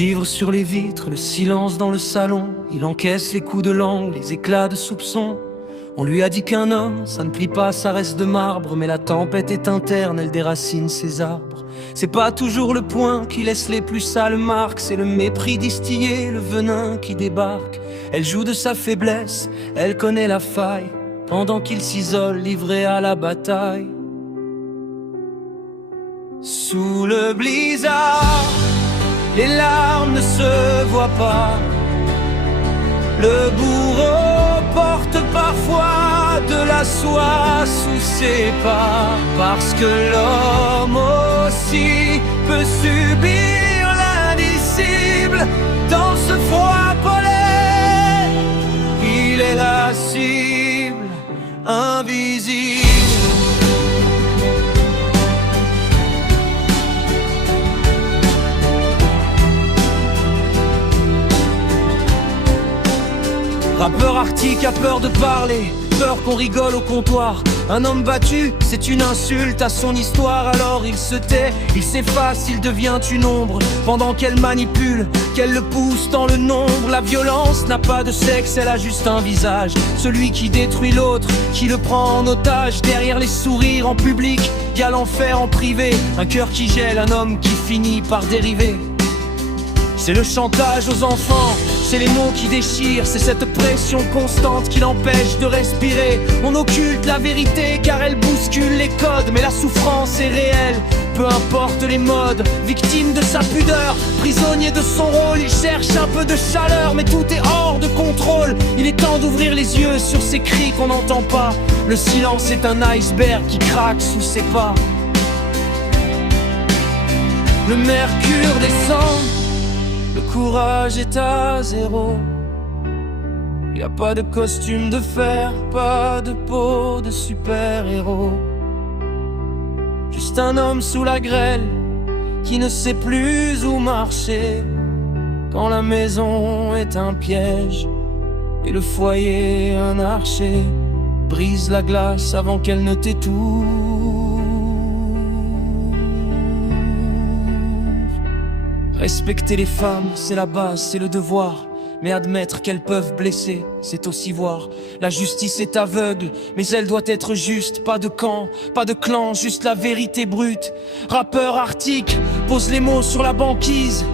givre sur les vitres, le silence dans le salon. Il encaisse les coups de langue, les éclats de soupçons. On lui a dit qu'un homme, ça ne plie pas, ça reste de marbre. Mais la tempête est interne, elle déracine ses arbres. C'est pas toujours le poing qui laisse les plus sales marques, c'est le mépris distillé, le venin qui débarque. Elle joue de sa faiblesse, elle connaît la faille, pendant qu'il s'isole, livré à la bataille. Sous le blizzard, les larmes ne se voient pas. Le bourreau porte parfois de la soie sous ses pas, parce que l'homme aussi peut subir l'indicible. Dans ce froid polaire, il est la cible invisible. Rappeur arctique a peur de parler, peur qu'on rigole au comptoir. Un homme battu, c'est une insulte à son histoire. Alors il se tait, il s'efface, il devient une ombre. Pendant qu'elle manipule, qu'elle le pousse dans le nombre. La violence n'a pas de sexe, elle a juste un visage. Celui qui détruit l'autre, qui le prend en otage. Derrière les sourires en public, y a l'enfer en privé. Un cœur qui gèle, un homme qui finit par dériver. C'est le chantage aux enfants, c'est les mots qui déchirent, c'est cette pression constante qui l'empêche de respirer. On occulte la vérité car elle bouscule les codes, mais la souffrance est réelle, peu importe les modes. Victime de sa pudeur, prisonnier de son rôle, il cherche un peu de chaleur, mais tout est hors de contrôle. Il est temps d'ouvrir les yeux sur ces cris qu'on n'entend pas. Le silence est un iceberg qui craque sous ses pas. Le mercure descend, le courage est à zéro. Y a pas de costume de fer, pas de peau de super-héros. Juste un homme sous la grêle qui ne sait plus où marcher. Quand la maison est un piège et le foyer un archer. Brise la glace avant qu'elle ne t'étouffe. Respecter les femmes, c'est la base, c'est le devoir. Mais admettre qu'elles peuvent blesser, c'est aussi voir. La justice est aveugle, mais elle doit être juste. Pas de camp, pas de clan, juste la vérité brute. Rappeur arctique, pose les mots sur la banquise.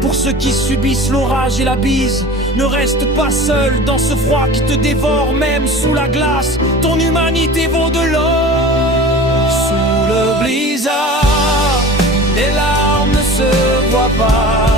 Pour ceux qui subissent l'orage et la bise, ne reste pas seul dans ce froid qui te dévore. Même sous la glace, ton humanité vaut de l'or. Sous le blizzard, les larmes ne se voient pas.